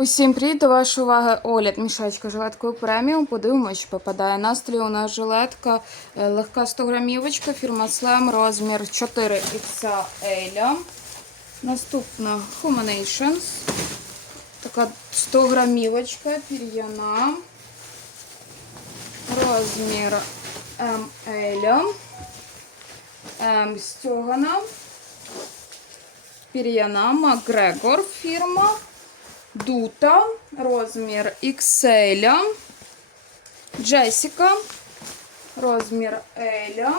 Усім привіт, до вашої уваги огляд мішечка жилеткою преміум. Подивимось, що попадає на. У нас жилетка е, легка 100 грамівочка, фірма Slam, розмір 4XL. Наступна Humanations. Така 100 грамівочка, пір'яна. Розмір ML. М стягана. Пір'яна Макгрегор фірма. Дута, розмір XL, Джесіка, розмір L,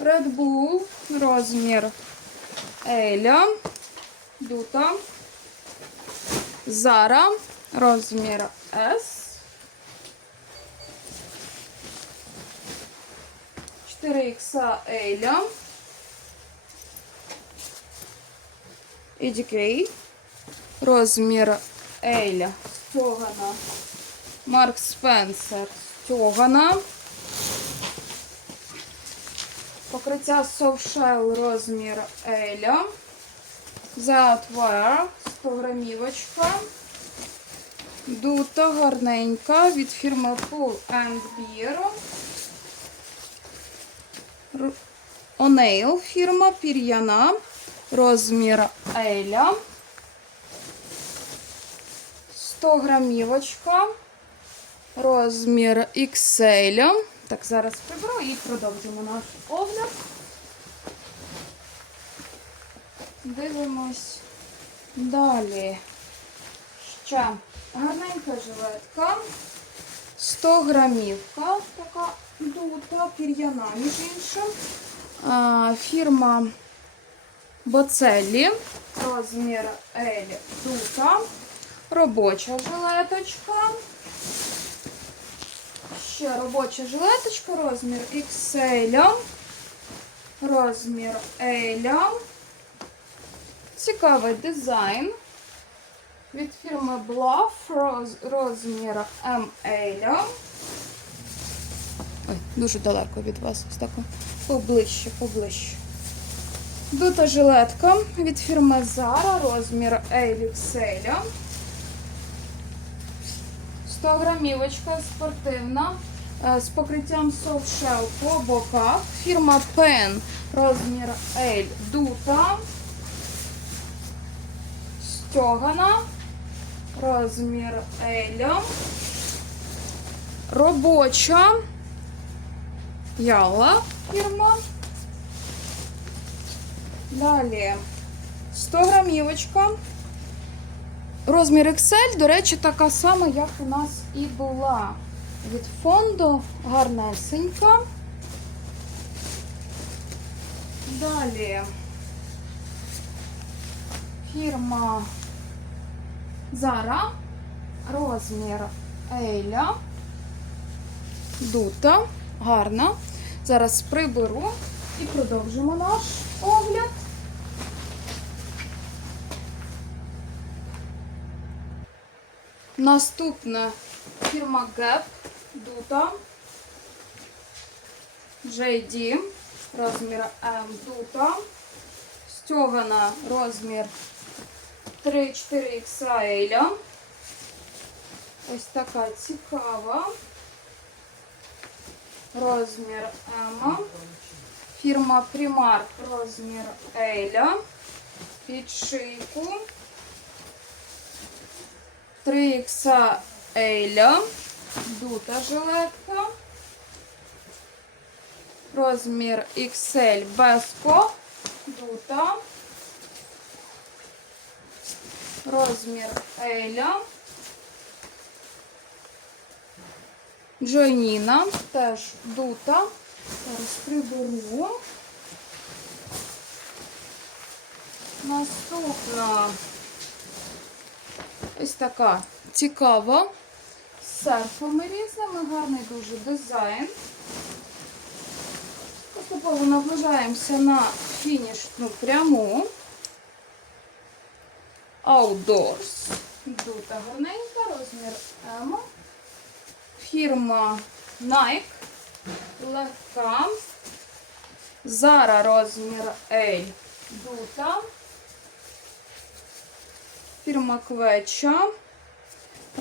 Red Bull, розмір L, Дута, Зара, розмір S, 4XL, EDK, розмір L стягана. Марк Спенсер стягана. Покриття Shell розмір L. Zatwear 100 грамівочка. Дута гарненька від фірми Pull and Beer. O'Neill фірма Пір'яна. Розмір L. 100 грамівочка, розмір XL. Так, зараз приберу і продовжимо наш огляд. Дивимось далі. Ще гарненька жилетка. 100 грамівка, така дута, пір'яна, між іншим. А, Фірма Боцеллі, розмір L дута. Робоча жилеточка. Ще робоча жилеточка, розмір XL, розмір L. Цікавий дизайн. Від фірми Bluff, роз- розмір ML. Ой, дуже далеко від вас. Ось тако. Поближче, поближче. Дута жилетка від фірми Zara, розмір XL. 100 грамівочка спортивна е, з покриттям soft по боках. Фірма Pen, розмір L, дута. Стягана, розмір L. Робоча. Яла фірма. Далі 100 грамівочка. Розмір XL, до речі, така сама, як у нас і була. Від фонду гарнесенька. Далі фірма Zara, розмір Ейля. Дута, гарна. Зараз приберу і продовжимо наш огляд. Наступна фірма Gap Дута. JD. Розмір М Дута. Стягана розмір 3-4 XL. Ось така цікава. Розмір М. Фірма Primark розмір L. Під шийку. 3 XL. Дута жилетка. Розмір XL Безко. Дута. Розмір L. Джоніна. Теж дута. Зараз приберу. Наступна. Ось така цікава. З серфами різними, гарний дуже дизайн. Поступово наближаємося на фінішну пряму. Outdoors. Дута гарненька, розмір М. Фірма Nike. Легка. Zara розмір L. Дута. Фірма Квеча.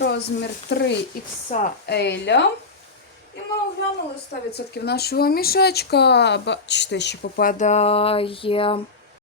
розмір 3 XL. І ми оглянули 100% нашого мішечка. Бачите, що попадає